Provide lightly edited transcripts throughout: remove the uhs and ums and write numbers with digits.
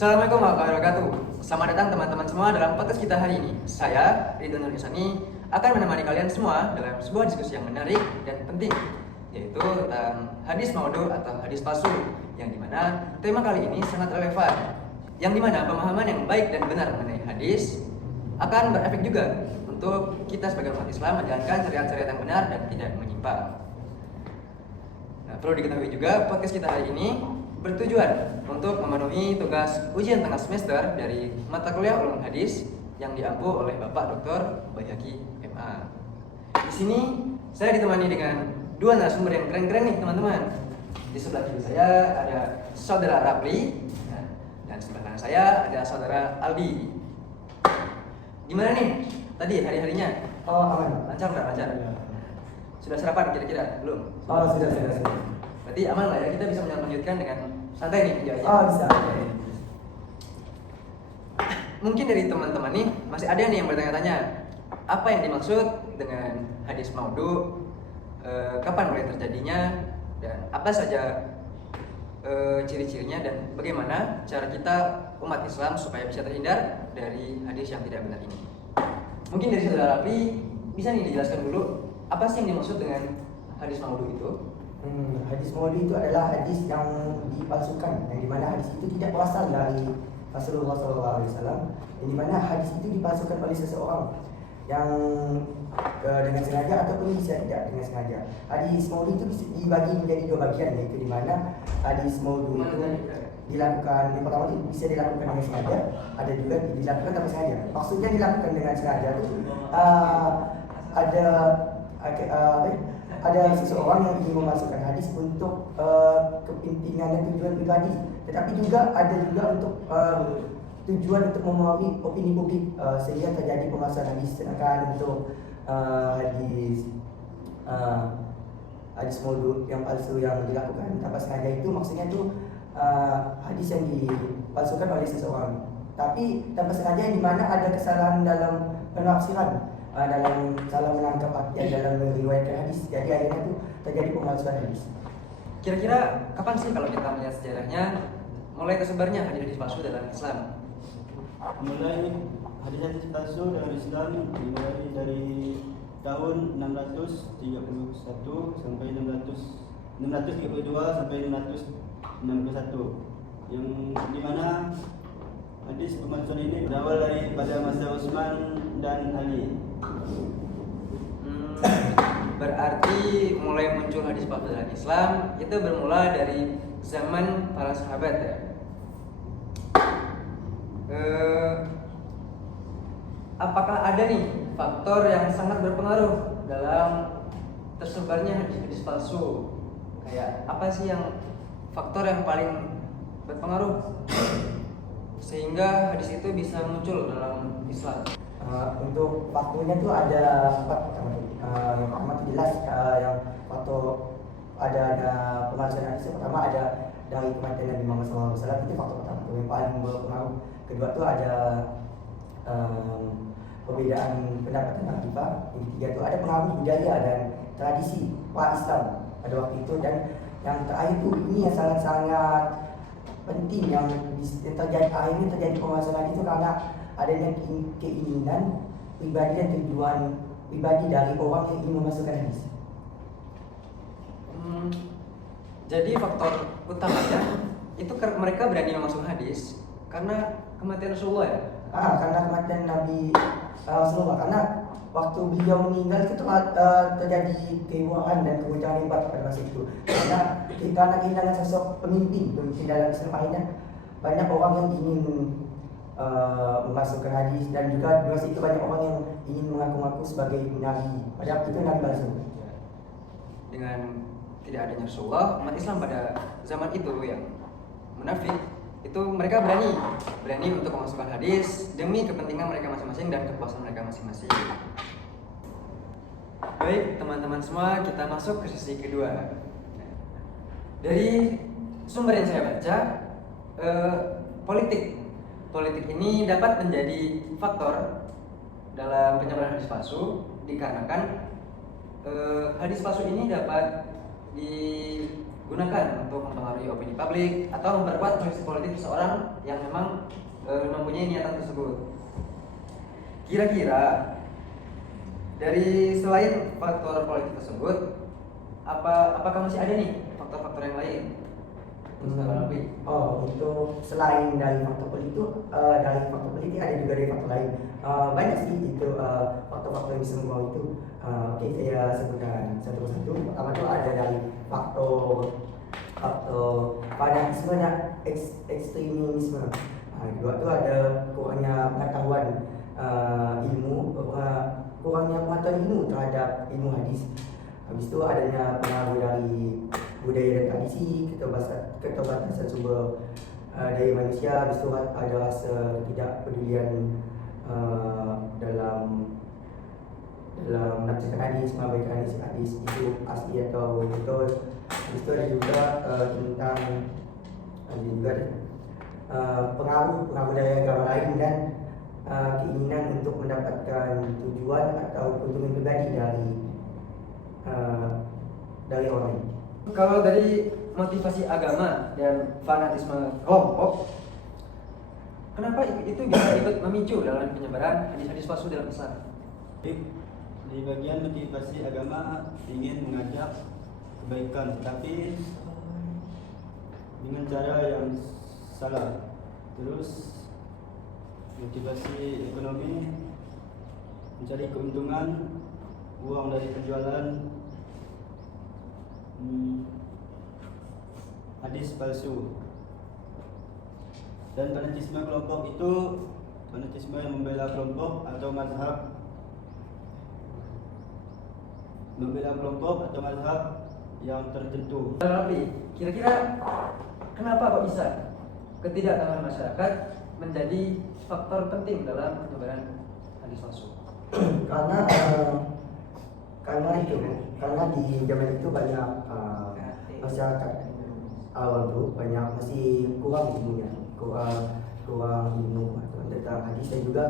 Assalamualaikum warahmatullahi wabarakatuh. Selamat datang teman-teman semua dalam podcast kita hari ini. Saya, Ridwan Nur Isani, akan menemani kalian semua dalam sebuah diskusi yang menarik dan penting, yaitu tentang hadis maudhu atau hadis palsu, yang dimana tema kali ini sangat relevan, yang dimana pemahaman yang baik dan benar mengenai hadis akan berefek juga untuk kita sebagai umat Islam menjalankan syariat-syariat yang benar dan tidak menyimpang. Nah, perlu diketahui juga podcast kita hari ini bertujuan untuk memenuhi tugas ujian tengah semester dari mata kuliah ulum hadis yang diampu oleh Bapak Dr. Bayhaqi MA. Di sini saya ditemani dengan dua narasumber yang keren-keren nih teman-teman. Di sebelah kiri saya ada saudara Rapli, dan sebelah kanan saya ada saudara Aldi. Gimana nih tadi hari-harinya? Oh, aman. Lancar nggak lancar? Sudah sarapan kira-kira? Belum? Oh, sudah. Berarti aman lah ya, kita bisa melanjutkan dengan santai nih aja. Oh, bisa. Mungkin dari teman-teman nih masih ada nih yang bertanya-tanya, apa yang dimaksud dengan hadis maudhu, kapan mulai terjadinya, dan apa saja ciri-cirinya, dan bagaimana cara kita umat Islam supaya bisa terhindar dari hadis yang tidak benar ini. Mungkin dari saudara Rafi bisa nih dijelaskan dulu apa sih yang dimaksud dengan hadis maudhu itu? Hadis maudhu itu adalah hadis yang dipalsukan, yang dimana hadis itu tidak berasal dari Rasulullah SAW, yang dimana hadis itu dipalsukan oleh seseorang yang dengan sengaja ataupun bisa tidak dengan sengaja. Hadis maudhu itu dibagi menjadi dua bagian, yaitu dimana hadis maudhu itu dilakukan, yang pertama itu bisa dilakukan dengan sengaja, ada juga dilakukan tanpa sengaja. Maksudnya dilakukan dengan sengaja itu ada seseorang yang ingin memasukkan hadis untuk kepentingan dan tujuan pribadi, tetapi juga ada juga untuk tujuan untuk mempengaruhi opini publik, sehingga terjadi pemasaran hadis. Sedangkan untuk hadis maudhu yang palsu yang dilakukan tanpa sengaja itu maksudnya itu hadis yang dipalsukan oleh seseorang, tapi tanpa sengaja, yang dimana ada kesalahan dalam penafsiran, dalam salah menangkap artian dalam meriwayatkan hadis, jadi akhirnya itu terjadi pemalsuan hadis. Kira-kira kapan sih kalau kita melihat sejarahnya mulai tersebarnya hadis-hadis palsu dalam Islam? Mulai hadis-hadis palsu dalam Islam dimulai dari tahun 631 sampai 632 sampai 661, yang dimana hadis pemalsuan ini berawal dari pada masa Utsman dan Ali. Berarti mulai muncul hadis palsu dalam Islam itu bermula dari zaman para sahabat ya. Apakah ada nih faktor yang sangat berpengaruh dalam tersebarnya hadis-hadis palsu? Kayak apa sih yang faktor yang paling berpengaruh sehingga hadis itu bisa muncul dalam Islam? Untuk faktornya tuh ada 4. Yang pertama itu jelas yang faktor ada pemalsuan hadis. Yang pertama ada dari kematian Nabi Muhammad SAW, itu faktor pertama yang paling berpengaruh. Kedua tuh ada perbedaan pendapat tentang khilafah. Yang ketiga tuh ada pengaruh budaya dan tradisi Islam pada waktu itu, dan yang terakhir tuh ini yang sangat-sangat penting yang terjadi akhirnya terjadi pemalsuan hadis itu karena adanya keinginan pribadi dan tujuan pribadi dari orang yang ingin memasukkan hadis. Jadi faktor utamanya itu mereka berani memasukkan hadis karena kematian Rasulullah ya? Karena kematian Nabi Rasulullah, karena waktu beliau meninggal itu terjadi kehebohan dan keguncangan hebat pada masa itu. Karena kehilangan sosok pemimpin dalam Islam, akhirnya banyak orang yang ingin memasukkan hadis, dan juga di masa itu banyak orang yang ingin mengaku-ngaku sebagai nabi, padahal itu nabi palsu. Dengan tidak adanya Rasulullah, umat Islam pada zaman itu yang munafik itu mereka berani untuk memasukkan hadis demi kepentingan mereka masing-masing dan kepuasan mereka masing-masing. Baik teman-teman semua, kita masuk ke sesi kedua. Dari sumber yang saya baca, politik ini dapat menjadi faktor dalam penyebaran hadis palsu, dikarenakan hadis palsu ini dapat digunakan untuk mempengaruhi opini publik atau memperkuat posisi politik seseorang yang memang mempunyai niatan tersebut. Kira-kira dari selain faktor politik tersebut, apakah masih ada nih faktor-faktor yang lain? Untuk selain dari faktor politik, ada juga dari faktor lain. Banyak sih itu faktor-faktor yang bisa membawa itu. Oke, saya sebutkan satu persatu. Pertama itu ada dari faktor fanatisme dan ekstremisme. Kedua itu ada kurangnya pengetahuan kurangnya pengetahuan ilmu terhadap ilmu hadis. Habis itu adanya pengaruh dari budaya dan tradisi, keterbatasan sumber daya manusia. Habis itu ada rasa ketidakpedulian dalam menafsirkan hadis, mengabaikan hadis itu asli atau betul. Habis itu ada juga pengaruh dari agama lain dan keinginan untuk mendapatkan tujuan atau keuntungan pribadi dari orang lain. Kalau dari motivasi agama dan fanatisme kelompok, kenapa itu bisa ikut memicu dalam penyebaran hadis-hadis palsu dalam Islam? Di bagian motivasi agama ingin mengajak kebaikan, tapi dengan cara yang salah. Terus motivasi ekonomi, mencari keuntungan, uang dari penjualan hadis palsu. Dan fanatisme kelompok itu fanatisme yang membela kelompok atau mazhab yang tertentu. Tapi kira-kira kenapa kok bisa ketidaktahuan masyarakat menjadi faktor penting dalam penyebaran hadis palsu? karena di zaman itu banyak masyarakat awal tuh masih kurang ilmunya, kurang ilmu tentang hadis, dan juga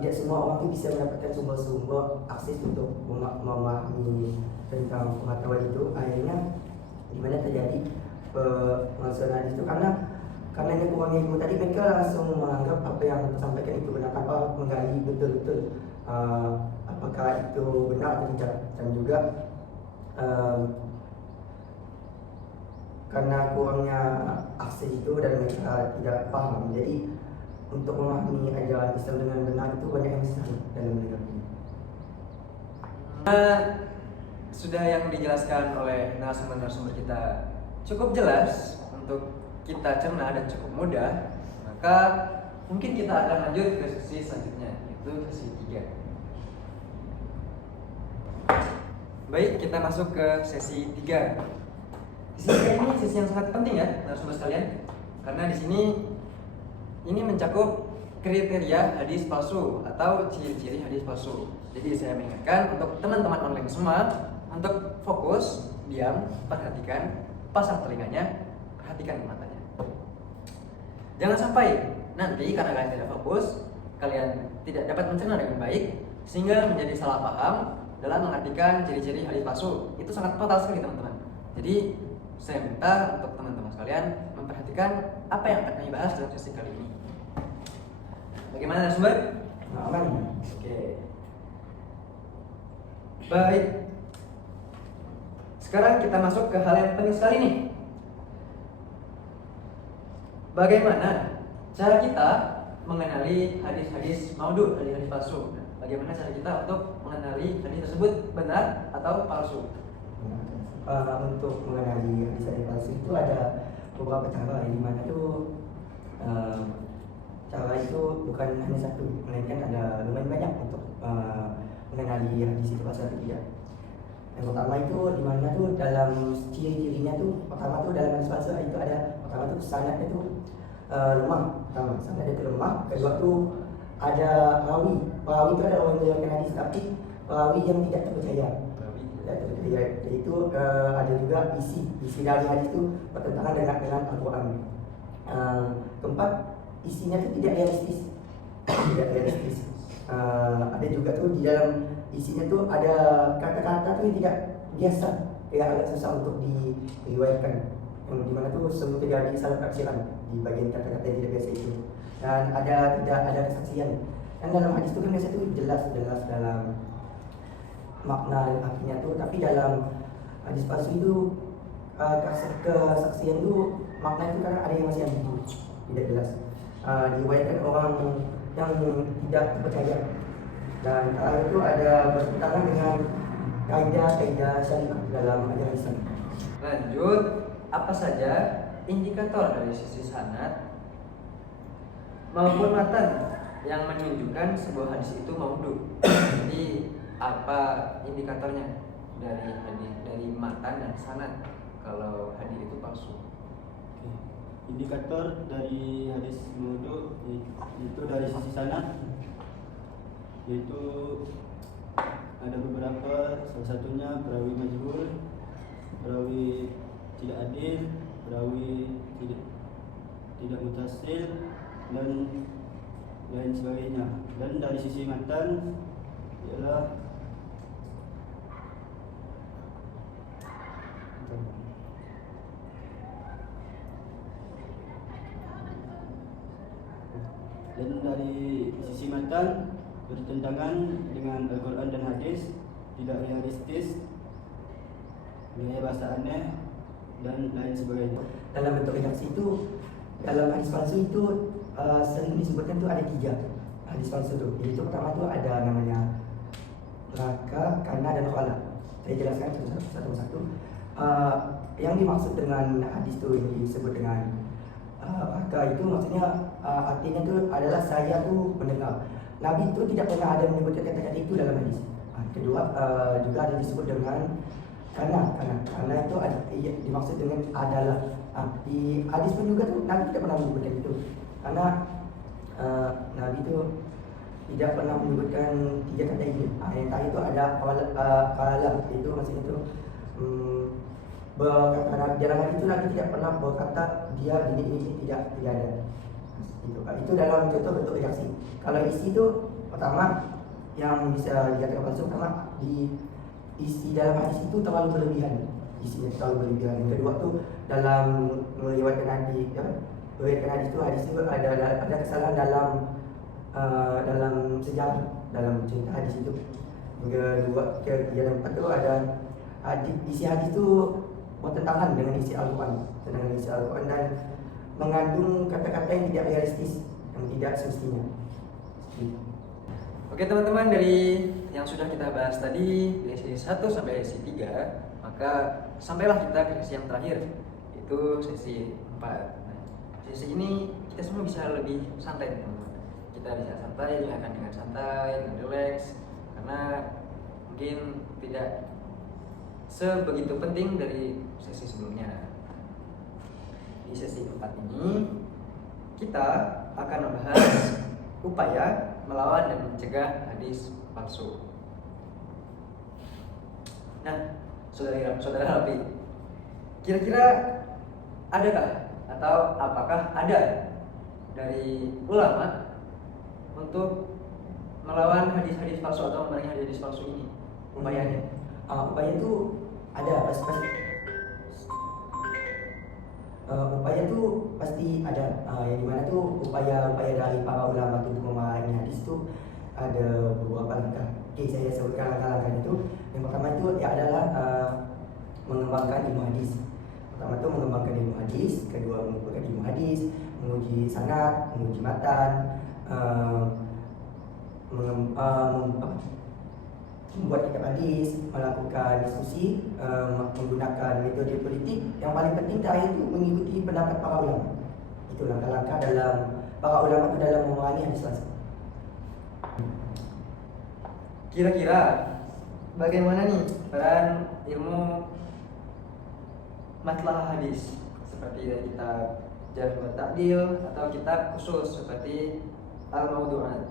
tidak semua orang itu bisa mendapatkan sumber-sumber akses untuk memahami tentang pengetahuan itu. Akhirnya dimana terjadi pengasuhan hadis itu karena ini kurangnya ilmu tadi, mereka langsung menganggap apa yang disampaikan itu benar tanpa menggali betul-betul apakah itu benar atau tidak. Dan juga karena kurangnya akses itu dan mereka tidak paham, jadi untuk memahami ajaran Islam dengan benar itu banyak yang mustahil dalam negara ini. Sudah yang dijelaskan oleh narasumber kita cukup jelas untuk kita cerna dan cukup mudah, maka mungkin kita akan lanjut ke sesi selanjutnya, yaitu sesi 3. Baik, kita masuk ke sesi 3. Sesi 3 ini sesi yang sangat penting ya narasumber sekalian, karena di sini ini mencakup kriteria hadis palsu atau ciri-ciri hadis palsu. Jadi saya mengingatkan untuk teman-teman online semua untuk fokus, diam, perhatikan, pasang telinganya, perhatikan matanya. Jangan sampai nanti karena kalian tidak fokus, kalian tidak dapat mencerna dengan baik sehingga menjadi salah paham dalam mengartikan ciri-ciri hadis palsu. Itu sangat fatal sekali teman-teman. Jadi saya minta untuk teman-teman sekalian memperhatikan apa yang akan kami bahas dalam sesi kali ini. Bagaimana narasumber? Aman. Oke. Baik. Sekarang kita masuk ke hal yang penting sekali nih. Bagaimana cara kita mengenali hadis-hadis maudhu, hadis-hadis palsu? Bagaimana cara kita untuk mengenali hadis tersebut benar atau palsu? Untuk mengenali hadis-hadis palsu itu ada beberapa cara, di mana tuh cara itu bukan hanya satu, melainkan ada lumayan banyak untuk mengenali hadis itu palsu atau tidak. Yang pertama itu di mana tuh dalam ciri-cirinya tuh, pertama tuh dalam hadis palsu itu ada pertama tuh sanadnya tuh lemah. Pertama sanadnya itu lemah. Kedua tuh ada perawi itu ada orang yang hadis tapi perawi yang tidak terpercaya. Yaitu ada juga isi dari hadis itu bertentangan dengan Al-Quran. Keempat, isinya itu tidak realistis. Ada juga tuh di dalam isinya tuh ada kata-kata tuh yang tidak biasa, agak susah untuk diriwayatkan, yang dimana tuh sering terjadi salah penafsiran di bagian kata-kata yang tidak biasa itu, dan tidak ada kesaksian. Dan dalam hadis itu kan biasa tuh jelas dalam makna dan artinya tuh, tapi dalam hadis palsu itu kesaksian itu makna itu karena ada yang masih ambigu, tidak jelas, diriwayatkan orang yang tidak terpercaya, dan itu ada bertentangan dengan kaidah syariah dalam ajaran Islam. Lanjut, apa saja indikator dari sisi sanad maupun matan yang menunjukkan sebuah hadis itu maudhu? Jadi apa indikatornya dari hadis, dari matan dan sanad kalau hadis itu palsu? Oke. Indikator dari hadis maudhu itu dari sisi sanad, yaitu ada beberapa, salah satunya perawi majhul, perawi tidak adil, perawi tidak mutasil, dan lain sebagainya. Dan dari sisi matan ialah bertentangan dengan Al-Quran dan hadis, tidak realistis, gaya bahasa aneh, dan lain sebagainya. Dalam bentuk redaksi itu, dalam hadis palsu itu sering disebutkan tuh ada 3 hadis palsu tuh. Yaitu pertama tuh ada namanya raka, kana, dan khala. Saya jelaskan satu persatu. Yang dimaksud dengan hadis itu yang disebut dengan raka itu maksudnya artinya tuh adalah saya tuh mendengar. Nabi itu tidak pernah ada menyebutkan kata-kata itu dalam hadis. Kedua juga ada disebut dengan karena itu dimaksud dengan adalah. Di hadis pun juga tuh Nabi tidak pernah menyebutkan itu, karena Nabi itu tidak pernah menyebutkan 3 kata ini. Yang tadi itu ada kalam, itu maksudnya itu berkata dalam hadis itu Nabi tidak pernah berkata dia ini tidak ada. Itu dalam contoh bentuk reaksi. Kalau isi itu pertama yang bisa dikatakan palsu, pertama di isi dalam hadis itu terlalu berlebihan, isinya terlalu berlebihan. Yang kedua tuh dalam meriwayatkan hadis, meriwayatkan hadis itu ada kesalahan dalam sejarah, dalam cerita hadis itu. Yang keempat itu ada isi hadis itu bertentangan dengan isi Al-Quran, dan mengandung kata-kata yang tidak realistis, yang tidak semestinya. Oke teman-teman, dari yang sudah kita bahas tadi dari sesi 1 sampai sesi 3, maka sampailah kita ke sesi yang terakhir, yaitu sesi 4. Nah, sesi ini kita semua bisa lebih santai teman-teman. Kita bisa santai, dengarkan dengan santai, dengan relax, karena mungkin tidak sebegitu penting dari sesi sebelumnya. Di sesi 4 ini kita akan membahas upaya melawan dan mencegah hadis palsu. Nah, saudara Rafi, kira-kira adakah atau apakah ada dari ulama untuk melawan hadis-hadis palsu atau memerangi hadis palsu ini? Upayanya? Upaya itu ada upaya itu pasti ada, yang dimana tuh upaya dari para ulama untuk memerangi hadis itu ada beberapa langkah. Oke, saya sebutkan langkah-langkahnya itu. Yang pertama itu adalah mengembangkan ilmu hadis. Pertama itu mengembangkan ilmu hadis, kedua mengumpulkan ilmu hadis, menguji sanad, menguji matan, membuat kitab hadis, melakukan diskusi, menggunakan metode politik. Yang paling penting terakhir itu mengikuti pendapat para ulama. Itu langkah-langkah dalam para ulama itu dalam memerangi hadis palsu. Kira-kira bagaimana nih peran ilmu matlah hadis seperti dari kitab Jarh wa Ta'dil atau kitab khusus seperti Al-Mawdu'at?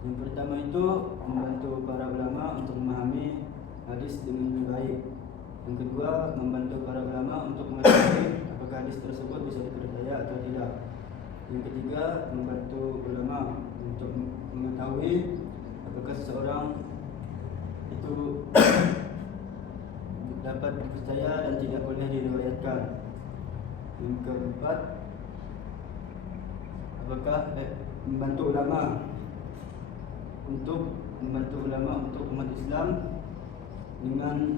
Yang pertama itu membantu para ulama untuk memahami hadis dengan lebih baik. Yang kedua, membantu para ulama untuk mengetahui apakah hadis tersebut bisa dipercaya atau tidak. Yang ketiga, membantu ulama untuk mengetahui apakah seseorang itu dapat dipercaya dan tidak boleh diriwayatkan. Yang keempat, apakah membantu ulama untuk umat Islam dengan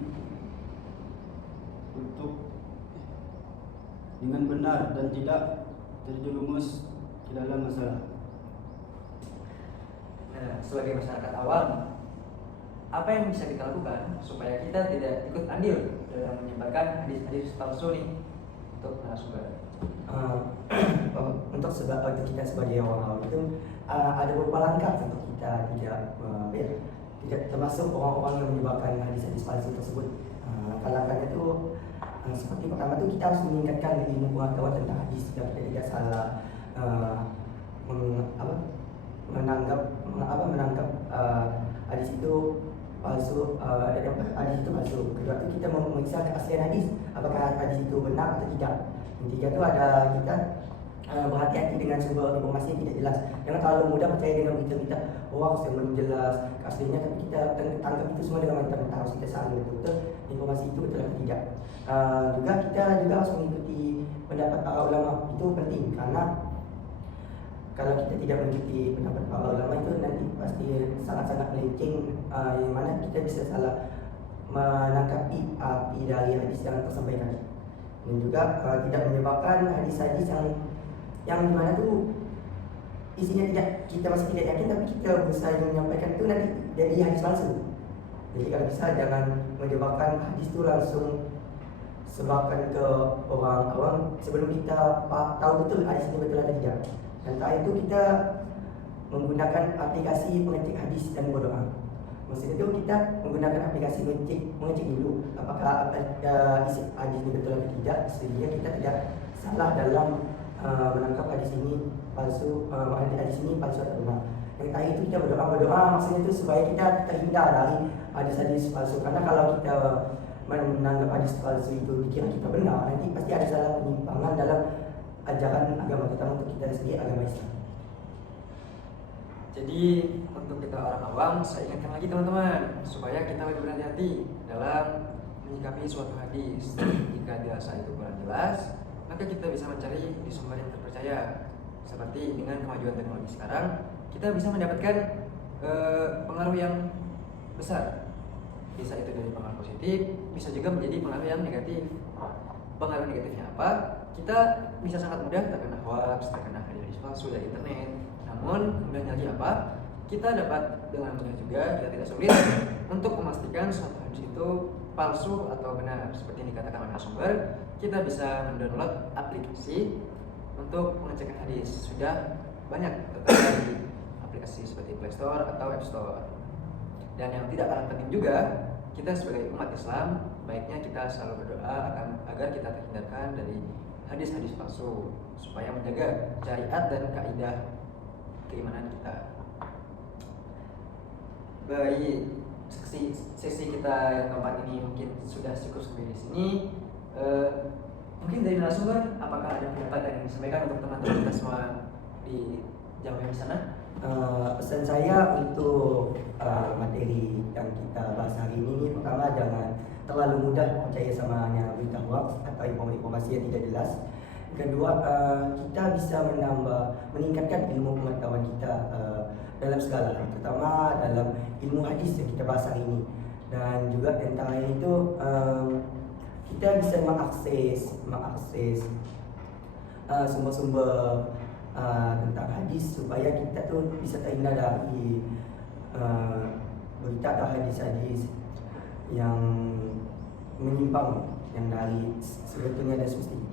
benar dan tidak terjerumus ke dalam masalah. Nah, sebagai masyarakat awam, apa yang bisa kita lakukan supaya kita tidak ikut andil dalam menyebarkan hadis-hadis palsu nih untuk narasumber? Untuk kita sebagai orang awam itu ada beberapa langkah untuk kita tidak termasuk orang-orang yang menyebarkan hadis-hadis palsu tersebut. Langkah-langkahnya itu seperti pertama itu kita harus meningkatkan ilmu pengetahuan tentang hadis supaya kita tidak salah menangkap hadis itu palsu, hadis itu palsu. Kedua itu kita memeriksa keaslian hadis, apakah hadis itu benar atau tidak. Yang ketiga itu ada kita berhati-hati dengan sumber informasi yang tidak jelas. Jangan terlalu mudah percaya dengan berita-berita hoax yang belum jelas keasliannya, tapi kita tangkap itu semua dengan mentah-mentah. Harus kita salin betul-betul informasi itu betul atau tidak. Juga kita harus mengikuti pendapat para ulama, itu penting karena kalau kita tidak mengikuti pendapat para ulama itu nanti pasti sangat-sangat melenceng, yang mana kita bisa salah menangkapi arti dari hadis yang tersampaikan. Dan juga tidak menyebarkan hadis-hadis yang dimana tuh isinya kita masih tidak yakin, tapi kita berusaha menyampaikan itu nanti jadi hadis palsu. Jadi kalau bisa jangan menyebarkan hadis itu langsung sebarkan ke orang awam sebelum kita tahu betul hadis ini betul atau tidak. Dan terakhir itu kita menggunakan aplikasi pengecek hadis dan berdoa. Maksudnya itu kita menggunakan aplikasi mengecek dulu apakah isi hadis ini betul atau tidak, sehingga kita tidak salah dalam menangkap hadis ini palsu, hadis ini palsu atau benar. Yang terakhir itu kita berdoa, maksudnya itu supaya kita terhindar dari hadis-hadis palsu. Karena kalau kita menanggap hadis palsu itu dikira kita benar, nanti pasti ada salah penyimpangan dalam ajaran agama kita, untuk kita sendiri agama Islam. Jadi untuk kita orang awam, saya ingatkan lagi teman-teman supaya kita lebih berhati-hati dalam menyikapi suatu hadis. Jika dirasa itu kurang jelas, maka kita bisa mencari di sumber yang terpercaya. Seperti dengan kemajuan teknologi sekarang, kita bisa mendapatkan pengaruh yang besar. Bisa itu dari pengaruh positif, bisa juga menjadi pengaruh yang negatif. Pengaruh negatifnya apa? Kita bisa sangat mudah terkena hoax, terkena hadis palsu dari internet. Namun kemudian lagi apa? Kita dapat dengan mudah juga, kita tidak sulit untuk memastikan suatu hadis itu palsu atau benar. Seperti yang dikatakan oleh narasumber, kita bisa mendownload aplikasi untuk pengecekan hadis. Sudah banyak terdapat di aplikasi seperti Play Store atau App Store. Dan yang tidak kalah penting juga, kita sebagai umat Islam baiknya kita selalu berdoa agar kita terhindarkan dari hadis-hadis palsu, supaya menjaga syariat dan kaidah keimanan kita. Baik, sesi kita yang keempat ini mungkin sudah cukup sampai di sini. Mungkin dari narasumber, apakah ada pendapat yang ingin disampaikan untuk teman-teman kita semua di jauh di sana? Pesan saya untuk materi yang kita bahas hari ini, pertama jangan terlalu mudah percaya sama berita hoax atau informasi yang tidak jelas. Kedua, kita bisa meningkatkan ilmu pengetahuan kita dalam segala hal, terutama dalam ilmu hadis yang kita bahas hari ini. Dan juga tentang itu kita bisa mengakses sumber-sumber tentang hadis supaya kita tuh bisa terhindar dari berita atau hadis-hadis yang menyimpang, yang dari sebetulnya dan semestinya.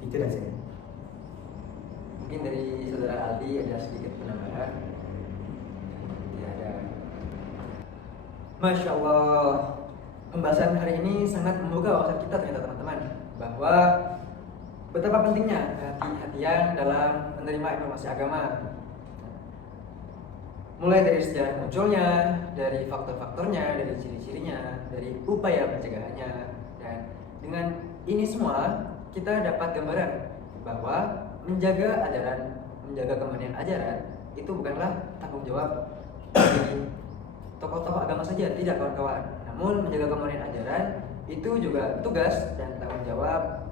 Itu dari saya. Mungkin dari saudara Aldi ada sedikit penambahan. Tidak ada. Masya Allah, pembahasan hari ini sangat membuka wawasan kita ternyata teman-teman, bahwa betapa pentingnya kehati-hatian dalam menerima informasi agama. Mulai dari sejarah munculnya, dari faktor-faktornya, dari ciri-cirinya, dari upaya pencegahannya. Dan dengan ini semua kita dapat gambaran bahwa menjaga kemurnian ajaran itu bukanlah tanggung jawab dari tokoh-tokoh agama saja, tidak kawan-kawan. Namun menjaga kemurnian ajaran itu juga tugas dan tanggung jawab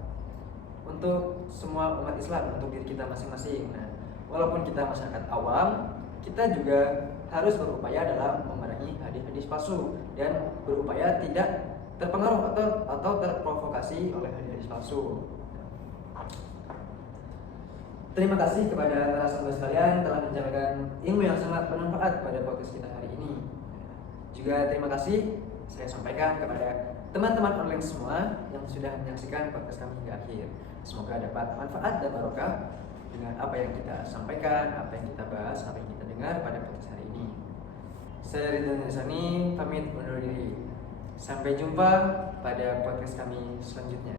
untuk semua umat Islam, untuk diri kita masing-masing. Nah, walaupun kita masyarakat awam, kita juga harus berupaya dalam memerangi hadis-hadis palsu dan berupaya tidak terpengaruh atau terprovokasi oleh hadis-hadis palsu. Terima kasih kepada narasumber sekalian telah menjabarkan ilmu yang sangat bermanfaat pada podcast kita hari ini. Juga terima kasih saya sampaikan kepada teman-teman online semua yang sudah menyaksikan podcast kami hingga akhir. Semoga dapat manfaat dan barokah dengan apa yang kita sampaikan, apa yang kita bahas, apa yang kita dengar pada podcast hari ini. Saya Ridwan Irsani pamit undur diri. Sampai jumpa pada podcast kami selanjutnya.